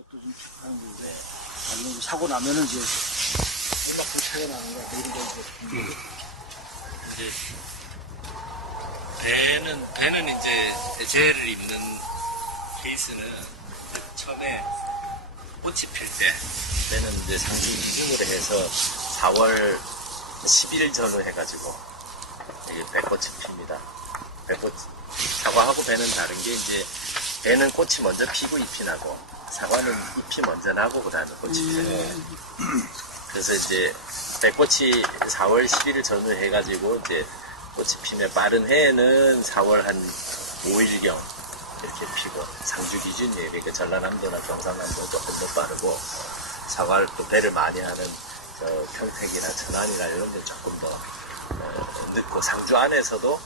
것도 좀 체크하는 건데, 나중에 사고 나면은 이제, 얼마큼 차이가 나는 것 같아, 이런 거 이제, 배는 이제, 재해를 입는 케이스는 처음에 꽃이 필 때, 배는 이제 상주 기준으로 해서 4월 10일 전후 해가지고, 이게 배꽃이 핍니다. 배꽃, 사과하고 배는 다른 게 이제, 배는 꽃이 먼저 피고 잎이 나고, 사과는 잎이 먼저 나고, 그 다음에 꽃이 피어요. 그래서 이제, 배꽃이 4월 11일 전후 해가지고, 이제, 꽃이 피면 빠른 해에는 4월 한 5일경 이렇게 피고, 상주 기준이에요. 그러니까 전라남도나 경상남도 조금 더 빠르고, 사과를 또 배를 많이 하는 평택이나 천안이나 이런 데 조금 더 늦고, 상주 안에서도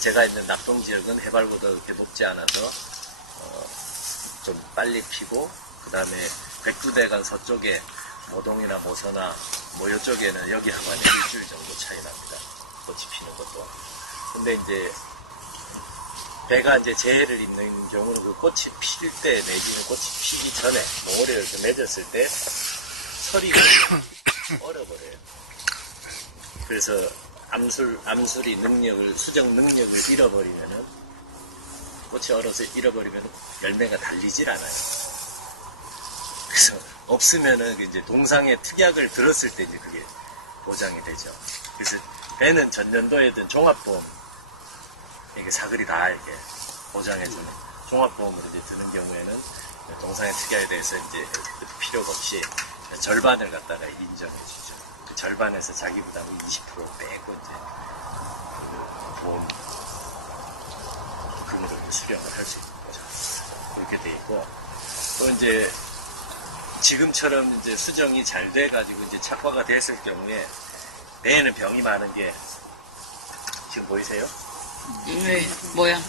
제가 있는 낙동 지역은 해발보다 그렇게 높지 않아서 좀 빨리 피고, 그 다음에 백두대간 서쪽에 모동이나 모서나 뭐 이쪽에는 여기 하면 일주일 정도 차이 납니다. 꽃이 피는 것도. 근데 이제 배가 이제 재해를 입는 경우는 그 꽃이 필 때 내지는 꽃이 피기 전에 모래를 좀 맺었을 때 서리가 얼어버려요. 그래서 암술이 수정 능력을 잃어버리면은, 꽃이 얼어서 잃어버리면 열매가 달리질 않아요. 그래서 없으면은 이제 동상에 특약을 들었을 때 이제 그게 보장이 되죠. 그래서 배는 전년도에든 종합보험, 이게 사글이 다 이렇게 보장해주는 종합보험으로 이제 드는 경우에는 동상의 특약에 대해서 이제 필요가 없이 절반을 갖다가 인정해주죠. 그 절반에서 자기 부담 20% 빼고 이제 보험 금액을 수령을 할 수 있는 거죠. 그렇게 돼 있고, 또 이제 지금처럼 이제 수정이 잘 돼가지고 이제 착과가 됐을 경우에 배에는 병이 많은 게 지금 보이세요? 네, 뭐야?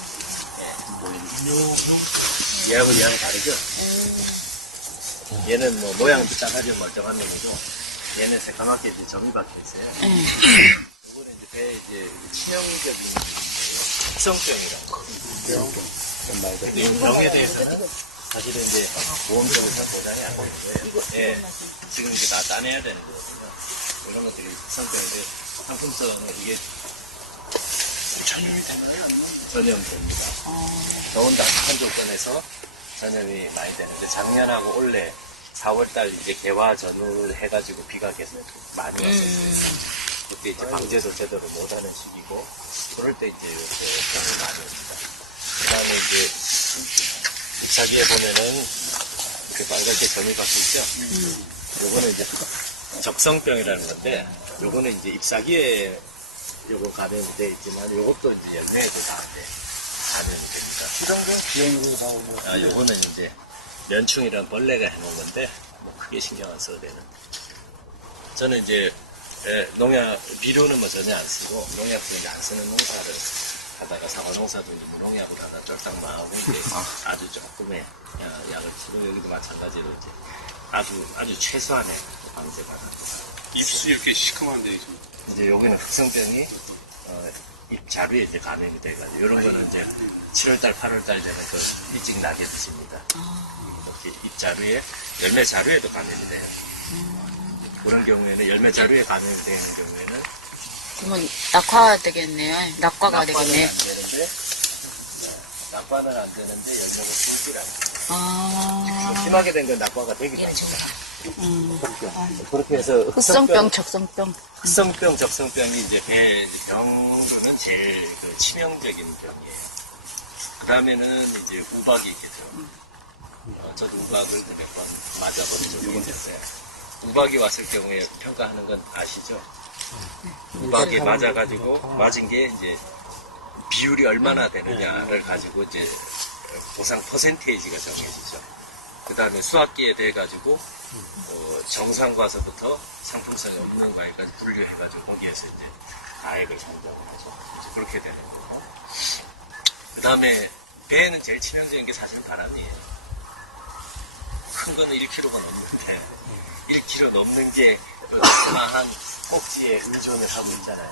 얘하고 얘하고 다르죠? 얘는 뭐 모양도 작아지고 멀쩡한 놈이고, 얘는 새까맣게 이제 점이 박혀 있어요. 이거는 이제 배 이제 치명적인 특성병이라고. 이 병에 대해서는 사실은 이제 보험적으로 보장이 안 되는 거예요. 예, 지금 이제 다 따내야 되는 거거든요. 이런 것들이 특성병인데, 상품성은 이게 전염됩니다. 더운 따뜻한 조건에서 전염이 많이 되는데, 작년하고 올해 4월달 이제 개화 전후를 해가지고 비가 계속 많이 왔었어요. 그때 이제 방제도 제대로 못하는 시기고, 그럴 때 이제 이렇게 병이 많이 옵니다. 그 다음에 이제 잎사귀에 보면은 이렇게 빨갛게 점이 박혀있죠? 요거는 이제 적성병이라는 건데, 요거는 이제 잎사귀에 요거 감염이 돼 있지만, 요것도 이제 열매에도 다 감염이 됩니다. 수정도 비용으로 나오고. 요거는 이제 면충이라는 벌레가 해놓은 건데, 뭐 크게 신경 안 써도 되는. 저는 이제 비료는 뭐 전혀 안 쓰고, 농약도 이제 안 쓰는 농사를 하다가, 사과 농사도 이제 무농약으로 하나 쫄딱 망하고, 이제 아주 조금의 약을 쓰고, 여기도 마찬가지로 이제 아주 최소한의 방제받는. 입수 이렇게 시큼한데, 이제 여기는 흑성병이 잎 자루에 이제 감염이 돼가지고, 이런 거는 이제 7월달, 8월달 되면 그 일찍 낙엽입니다. 이렇게 잎 자루에, 열매 자루에도 감염이 돼요. 그런 경우에는, 열매 자루에 감염이 되는 경우에는 그러면 낙화 되겠네요. 낙과가 되겠네. 안 되는데, 낙과는 안 되는데 열매가 굵질 않아요. 아. 심하게 된 건 낙과가 되기도 합니다. 그렇게 해서 흑성병, 적성병. 흑성병, 적성병이 이제 배 병으로는 제일 그 치명적인 병이에요. 그 다음에는 이제 우박이 있겠죠. 저도 우박을 몇 번 맞아본 적이 있는데, 우박이 왔을 경우에 평가하는 건 아시죠? 우박이 맞아가지고, 맞은 게 이제 비율이 얼마나 되느냐를 가지고 이제 보상 퍼센테이지가 정해지죠. 그 다음에 수확기에 대해가지고, 정상과서부터 상품성이 없는 과일까지 분류해가지고 거기에서 이제 가액을 산정을 하죠. 이제 그렇게 되는 거고. 그 다음에 배에는 제일 치명적인 게 사실 바람이에요. 큰 거는 1kg가 넘는데, 1kg 넘는 게 어마한 꼭지에 의존을 하고 있잖아요.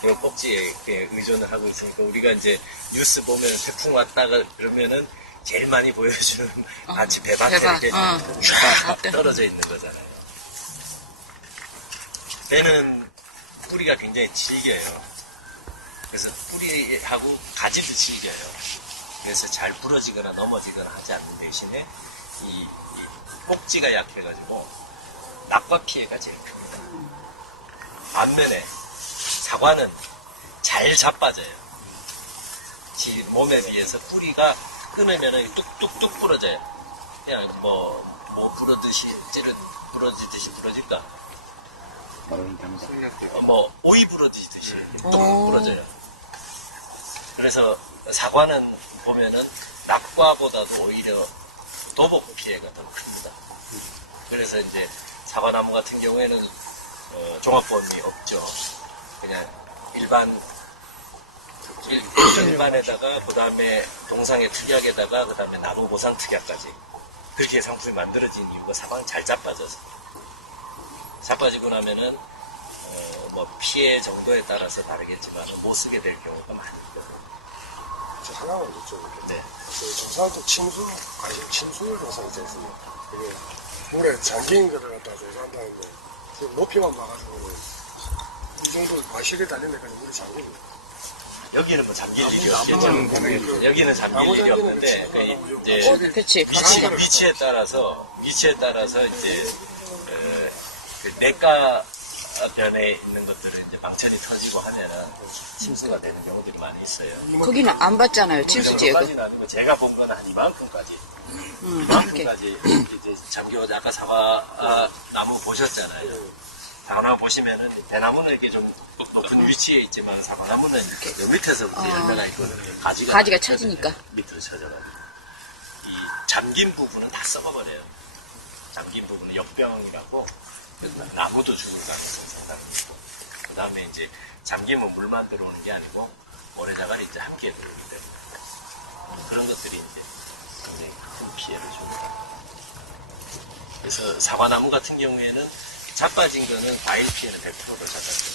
그런 꼭지에 이렇게 의존을 하고 있으니까 우리가 이제 뉴스 보면 태풍 왔다가 그러면은 제일 많이 보여주는 마치 배밭에 배밭, 이렇게 어. 쫙 떨어져 있는 거잖아요. 배는 뿌리가 굉장히 질겨요. 그래서 뿌리하고 가지도 질겨요. 그래서 잘 부러지거나 넘어지거나 하지 않는 대신에 이 꼭지가 약해가지고 낙과 피해가 제일 큽니다. 반면에 사과는 잘 자빠져요. 몸에 비해서 뿌리가 끊으면 뚝뚝뚝 부러져요. 그냥 부러듯이 부러지듯이 부러질까? 오이 부러지듯이 뚝 부러져요. 그래서 사과는 보면은 낙과보다도 오히려 도복 피해가 더 큽니다. 그래서 이제 사과나무 같은 경우에는 종합보험이 없죠. 그냥 일반에다가 그 다음에 동상의 특약에다가 그 다음에 나무 보상 특약까지 그렇게 상품이 만들어진 이유가 사과는 잘 자빠져서 자빠지고 나면은 피해 정도에 따라서 다르겠지만 못 쓰게 될 경우가 많이 있거든요. 저 하나만 여쭤볼게요. 네. 그 조사도 침수 조사 있지 않습니까? 그게 물에 잠긴 거를 갖다가 조사한다는데 지금 높이만 봐가지고 이 정도 과실이 달린 데까지 물이 잠깁니다. 여기는 뭐 잠길 일이 없겠죠. 여기는 잠길 일이 없는데 이제 그치. 위치에 따라서 이제 그 내과 변에 있는 것들은 이제 망천이 터지고 하면은 침수가 되는 경우들이 많이 있어요. 거기는 안 받잖아요. 침수 제거. 까지는 아니고 제가 본 건 한 이만큼까지. 이렇게. 이만큼까지 이제 잠겨 아까 사과 나무 보셨잖아요. 사과나무 보시면은 대나무는 이렇게 좀 높은 위치에 있지만 사과나무는 이렇게 밑에서부터 열매가 있거든요. 가지가 쳐지니까. 밑으로 쳐져가지고 이 잠긴 부분은 다 썩어버려요. 잠긴 부분은 역병이라고 나무도 죽을 가능성이 상당히 있고 그 다음에 이제 잠기면 물만 들어오는 게 아니고 모래자갈이 이제 함께 들어오기 때문에 그런 것들이 이제 굉장히 큰 피해를 줍니다. 그래서 사과나무 같은 경우에는 자빠진 거는 과일 피해는 100%로 자빠져요.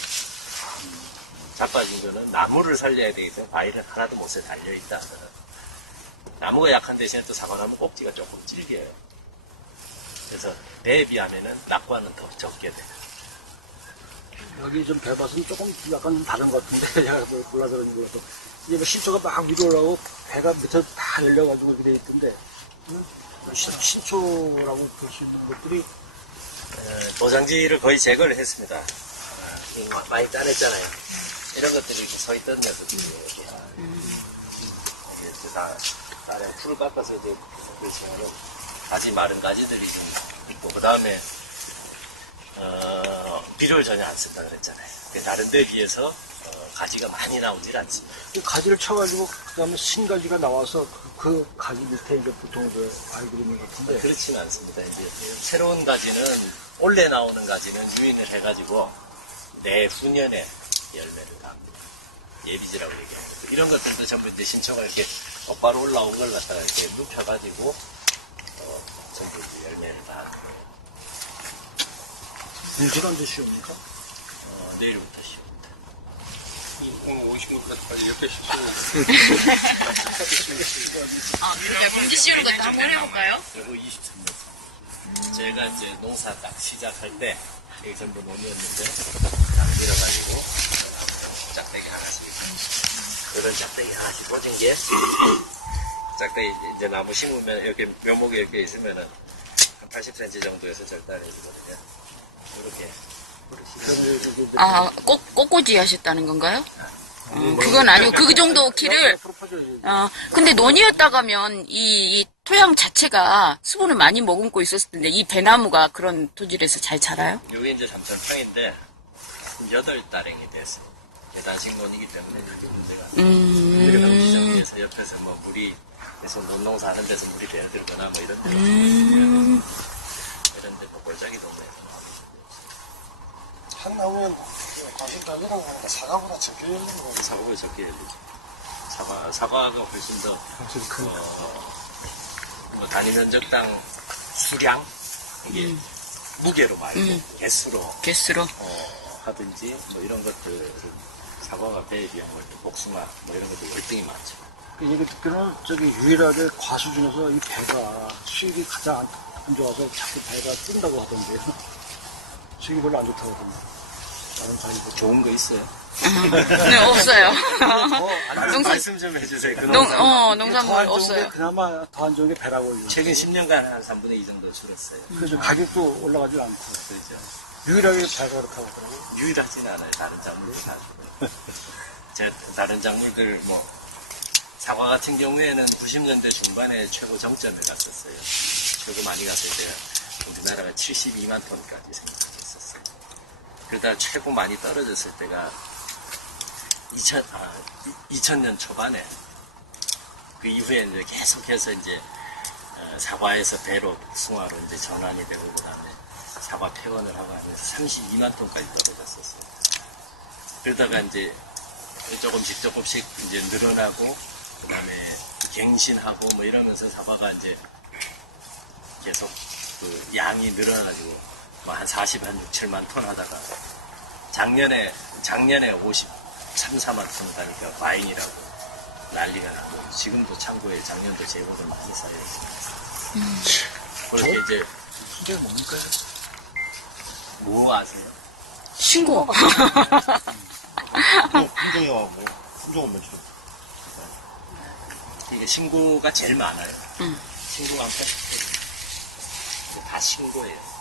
자빠진 거는 나무를 살려야 되기 때문에 과일은 하나도 못에 달려있다 하면 나무가 약한 대신에 또 사과나무 꼭지가 조금 질겨요. 그래서 배에 비하면은 낙과는 더 적게 돼요. 여기 좀 배밭은 조금 약간 다른 것 같은데 제가 골라들은 거라서 이제 뭐 신초가 막 위로 올라오고 배가 밑에 다 열려가지고 이렇게 돼 있던데 신초라고 볼 수 있는 것들이 도장지를 거의 제거를 했습니다. 많이 따냈잖아요. 이런 것들이 이렇게 서 있던 녀석들이에요. 이게 다 풀을 깎아서 이제 그렇지만은 가지 마른 가지들이 좀 있고 그 다음에 비료를 전혀 안 쓴다 그랬잖아요. 다른 데 비해서 가지가 많이 나오질 않습니다. 그 가지를 쳐가지고 그다음에 신가지가 나와서 그 가지 밑에 이제 보통 알고 있는 것 같은데 그렇지는 않습니다. 이제 새로운 가지는 올해 나오는 가지는 유인을 해가지고 내후년에 열매를 답니다. 예비지라고 얘기합니다. 이런 것들도 전부 이제 신초가 이렇게 똑바로 올라온 걸 갖다가 이렇게 눕혀가지고 전부 이제 열매를 다 일주일간 쉬웁니까? 내일부터 시입니다. 오늘 오신 것까지 이렇게 쉽습니다. 봉지 씌우는 것도 한번 해볼까요? 그리고 23년. 제가 이제 농사 딱 시작할 때, 여기 전부 논이었는데, 딱 밀어가지고, 짝대기 하나씩. 이런 짝대기 하나씩 꽂은 게, 짝대기 이제 나무 심으면, 이렇게 묘목이 이렇게 있으면은, 한 80cm 정도에서 절단해주거든요. 이렇게. 아, 꽃꽂이 하셨다는 건가요? 그건 아니고, 그 정도 키를, 근데 논이었다가면, 이 토양 자체가 수분을 많이 머금고 있었을 텐데, 이 배나무가 그런 토질에서 잘 자라요? 이게 이제 잠철평인데, 8달행이 됐어요. 계단식 논이기 때문에 그게 문제가 안 돼요. 내려가기 시작해서 옆에서 뭐 물이, 그래서 논농사 하는 데서 물이 배어들거나 뭐 이런 데, 이런 데 뭐 골짜기도 없네요. 한 나무면 과실 달리라고 하니까 사과보다 적게 열리는 거예요. 사과가 적게 열리죠. 사과가 훨씬 더, 뭐 단위 면적당 수량, 이게 무게로 말고 개수로 개수로. 하든지 뭐 이런 것들 사과가 배에 비한 걸 복숭아 뭐 이런 것도 월등히 많죠. 얘기 듣기로는 저기 유일하게 과수 중에서 이 배가 수익이 가장 안 좋아서 자꾸 배가 뜬다고 하던데요. 수익이 별로 안 좋다고 하던데. 다른 사람이 좋은 거 있어요? 네, 없어요. 농사, 말씀 좀 해주세요. 그 농산물 없어요. 그나마 더 안 좋은 게 배라고. 최근 10년간 한 3분의 2 정도 줄었어요. 그래서 가격도 올라가지 않고. 그렇죠. 유일하게 배가 그렇다고 하더라고요. 유일하진 않아요. 다른 작물들 다. 제 다른 작물들 뭐 사과 같은 경우에는 90년대 중반에 최고 정점에 갔었어요. 최고 많이 갔을 때 우리나라가 72만 톤까지 생산했었어요. 그러다 최고 많이 떨어졌을 때가 2000년 초반에 그 이후에 이제 계속해서 이제 사과에서 배로 복숭아로 이제 전환이 되고 그다음에 사과 폐원을 하고 하면서 32만 톤까지 떨어졌었어요. 그러다가 이제 조금씩 이제 늘어나고 그다음에 갱신하고 뭐 이러면서 사과가 이제 계속 그 양이 늘어나가지고 뭐 한 6, 7만 톤 하다가 작년에 53, 4만 톤 가니까 과잉이라고 난리가 나고 지금도 창고에 작년도 재고도 많이 쌓여있습니다. 그렇게 이제 이게 뭡니까? 뭐 아세요? 신고. 품종이와 뭐 품종은 뭐죠? 이게 신고가 제일 많아요. 신고가 다 신고예요.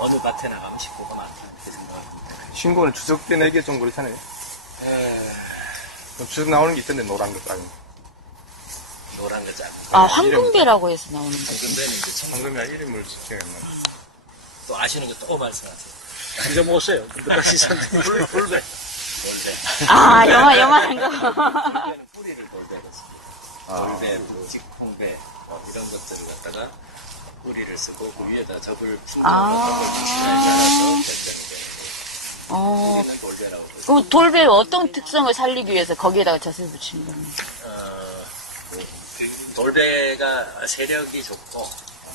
어느 밭에 나가면 신고가 많다. 이렇게 생각합니다. 신고는 추석 때 내기 좀 그렇잖아요. 그럼 추석 나오는 게 있던데, 노란 거 작은 거. 노란 거 작은 아, 황금배라고 해서 나오는 거. 근데는 이제 참, 방금이야 이름을 지켜야겠네. 또 아시는 거 또 말씀하세요. 잊어먹었어요. 끝까지 있었는데. 불배. 돌배. 아, 영화한 거. 돌배는 뿌리를 돌배로 씁니다. 돌배, 묵직, 홍배 뭐 이런 것들을 갖다가 뿌리를 쓰고 그 위에다 접을 품종으로 접을 칠을 잘라서 결정이 되는 거예요. 뿌리는 돌배라고 그러죠. 그럼 돌배 어떤 특성을 살리기 위해서 거기에다가 젖을 붙이는 거예요? 돌배가 세력이 좋고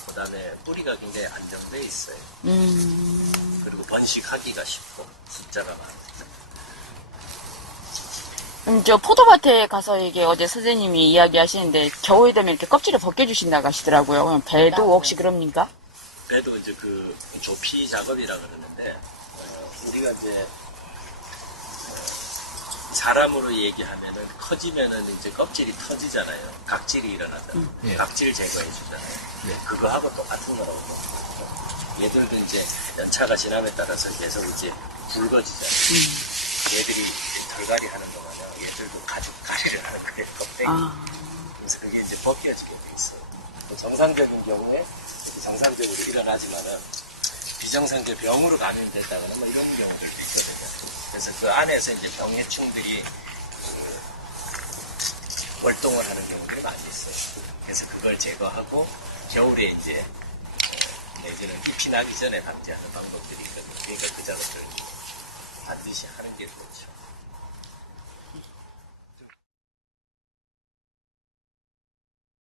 그다음에 뿌리가 굉장히 안정돼 있어요. 그리고 번식하기가 쉽고 숫자가 많아요. 저 포도밭에 가서 이게 어제 선생님이 이야기하시는데 겨울이 되면 이렇게 껍질을 벗겨주신다고 하시더라고요. 그럼 배도 혹시 그럽니까? 배도 이제 그 조피 작업이라 그러는데 우리가 이제 사람으로 얘기하면은 커지면은 이제 껍질이 터지잖아요. 각질이 일어나잖아요. 각질 제거해 주잖아요. 그거하고 똑같은 거라고. 얘들도 이제 연차가 지남에 따라서 계속 이제 붉어지잖아요. 얘들이 털갈이 하는 동안에 얘들도 가죽갈이를 하는 거예요. 껍데기. 그래서 그게 이제 벗겨지게 돼 있어요. 또 정상적인 경우에 정상적으로 일어나지만은 비정상적 병으로 감염됐다거나 뭐 이런 경우들도 있거든요. 그래서 그 안에서 이제 병해충들이 활동을 하는 경우들이 많이 있어요. 그래서 그걸 제거하고 겨울에 이제 내지는 잎이 나기 전에 방지하는 방법들이 있거든요. 그러니까 그 작업들을 반드시 하는 게 좋죠.